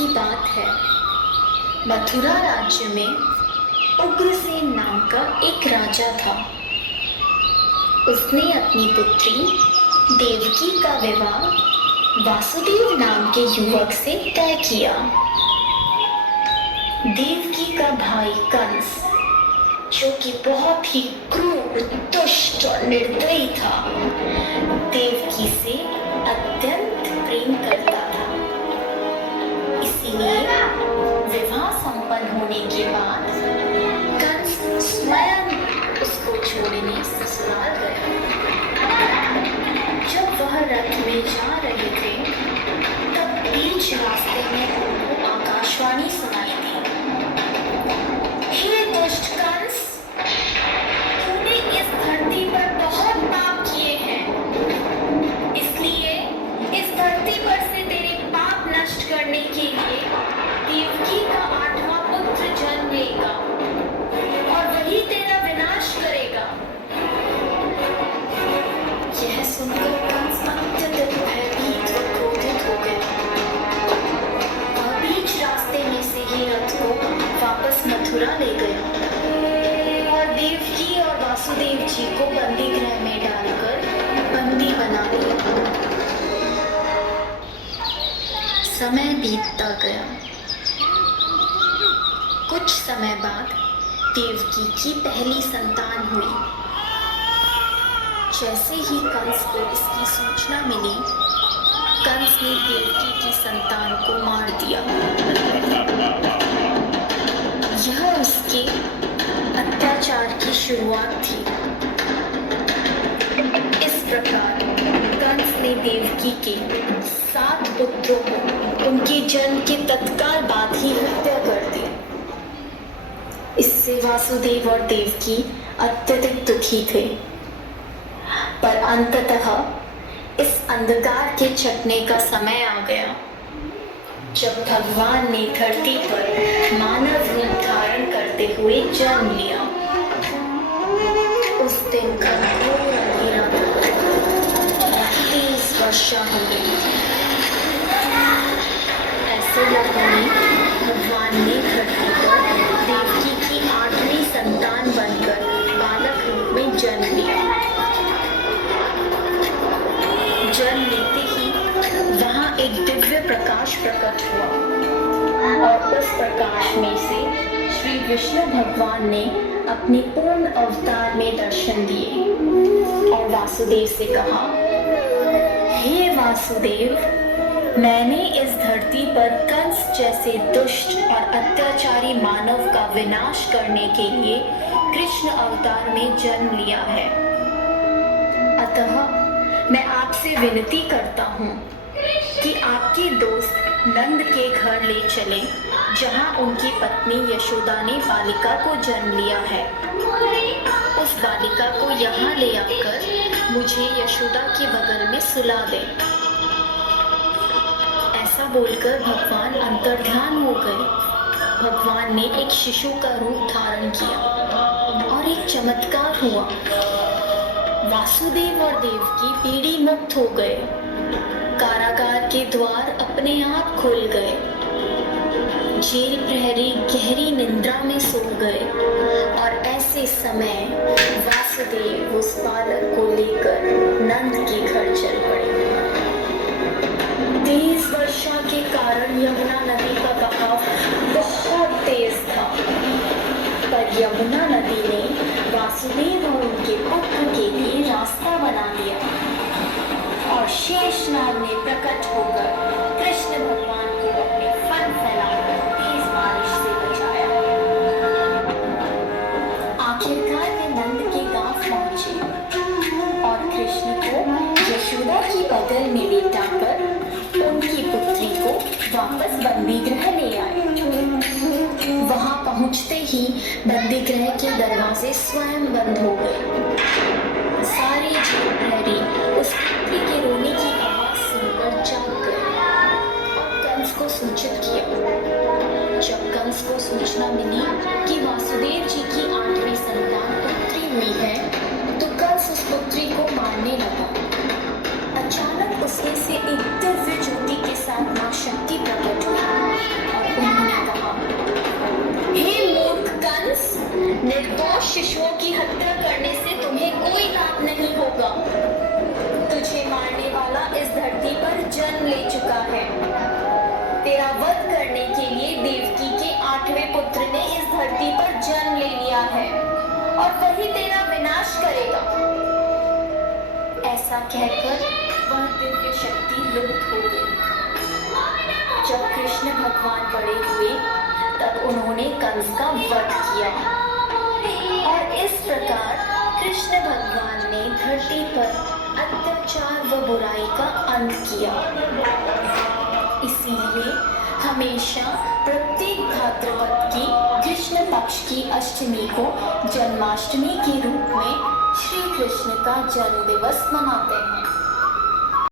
की बात है। मथुरा राज्य में उग्रसेन नाम का एक राजा था। उसने अपनी पुत्री देवकी का विवाह वासुदेव नाम के युवक से तय किया। देवकी का भाई कंस, जो कि बहुत ही क्रूर, दुष्ट और निर्दयी था, देवकी से अत्यंत प्रेम करता था। इसीलिए विवाह संपन्न होने के बाद कंस स्वयं उसको छोड़ने ससुराल गया। जब वह रथ में जा रहे थे, तब बीच रास्ते में उनको आकाशवाणी सुनाई दी। हे दुष्ट कंस, तूने इस धरती पर बहुत पाप किए हैं, इसलिए इस धरती पर से तेरे पाप नष्ट करने के लिए देवकी का 8वां पुत्र जन्म लेगा और वही तेरा विनाश करेगा। यह सुनकर कंस अत्यधिक भयभीत और क्रोधित हो गया। वह बीच रास्ते में से ही रथ को वापस मथुरा ले गया और देवकी और वासुदेव जी को बंदी गृह में डालकर बंदी बना लिया। समय बीतता गया। कुछ समय बाद देवकी की पहली संतान हुई। जैसे ही कंस को इसकी सूचना मिली, कंस ने देवकी की संतान को मार दिया। यह उसके अत्याचार की शुरुआत थी। इस प्रकार कंस ने देवकी के 7 पुत्रों को उनके जन्म के तत्काल बाद ही हत्या कर दी। इससे वासुदेव और देवकी अत्यधिक दुखी थे। पर अंततः इस अंधकार के छटने का समय आ गया, जब भगवान ने धरती पर मानव रूप धारण करते हुए जन्म लिया। उस दिन का घोर अंधेरा था। तेज वर्षा हो रही थी। ऐसे में भगवान ने धरती पर देवकी की 8वीं संतान बनकर बालक रूप में जन्म लिया। जन्म लेते ही वहाँ एक दिव्य प्रकाश प्रकट हुआ और उस प्रकाश में से श्री विष्णु भगवान ने अपने पूर्ण अवतार में दर्शन दिए और वासुदेव से कहा, हे वासुदेव, मैंने इस धरती पर कंस जैसे दुष्ट और अत्याचारी मानव का विनाश करने के लिए कृष्ण अवतार में जन्म लिया है। अतः मैं आपसे विनती करता हूँ कि आपके दोस्त नंद के घर ले चलें, जहाँ उनकी पत्नी यशोदा ने बालिका को जन्म लिया है। उस बालिका को यहाँ ले आकर मुझे यशोदा के बगल में सुला दें। ऐसा बोलकर भगवान अंतर्ध्यान हो गए। भगवान ने एक शिशु का रूप धारण किया और एक चमत्कार हुआ। वासुदेव और देवकी पीड़ी मुक्त हो गए। कारागार के द्वार अपने आप खुल गए। जेल प्रहरी गहरी निद्रा में सो गए और ऐसे समय वासुदेव उस बालक को लेकर नंद के घर चल पड़े। तेज वर्षा के कारण यमुना नदी का बहाव बहुत तेज था, पर यमुना नदी ने वासुदेव और उनके पुत्र के लिए रास्ता बना दिया और शेषनाग ने प्रकट होकर कृष्ण भगवान को अपने फन फैलाकर तेज बारिश से बचाया। आखिरकार वे नंद के गांव पहुंचे और कृष्ण को यशोदा की बगल में लिटाकर उनकी पुत्री को वापस बंदी गृह ले आए। वहां पहुंचते ही बंदी गृह के दरवाजे स्वयं बंद हो गए। सारे जेल प्रहरी उस पुत्री के रोने की आवाज सुनकर जाग गए और कंस को सूचित किया। जब कंस को सूचना मिली कि वासुदेव जी की 8वीं संतान पुत्री हुई है, तो कंस उस पुत्री को मारने लगा। अचानक उसमें से एक दिव्य ज्योति के साथ मां शक्ति प्रकट हुई शिशुओं की हत्या करने से तुम्हें कोई लाभ नहीं होगा। तुझे मारने वाला इस धरती पर जन्म ले चुका है। तेरा वध करने के लिए देवकी के 8वें पुत्र ने इस धरती पर जन्म ले लिया है और वही तेरा विनाश करेगा। ऐसा कहकर वह दिव्य शक्ति लुप्त हो गई। जब कृष्ण भगवान बड़े हुए तब उन्होंने कंस का वध किया और इस प्रकार कृष्ण भगवान ने धरती पर अत्याचार व बुराई का अंत किया। इसीलिए हमेशा प्रत्येक भाद्रपद की कृष्ण पक्ष की अष्टमी को जन्माष्टमी के रूप में श्री कृष्ण का जन्म दिवस मनाते हैं।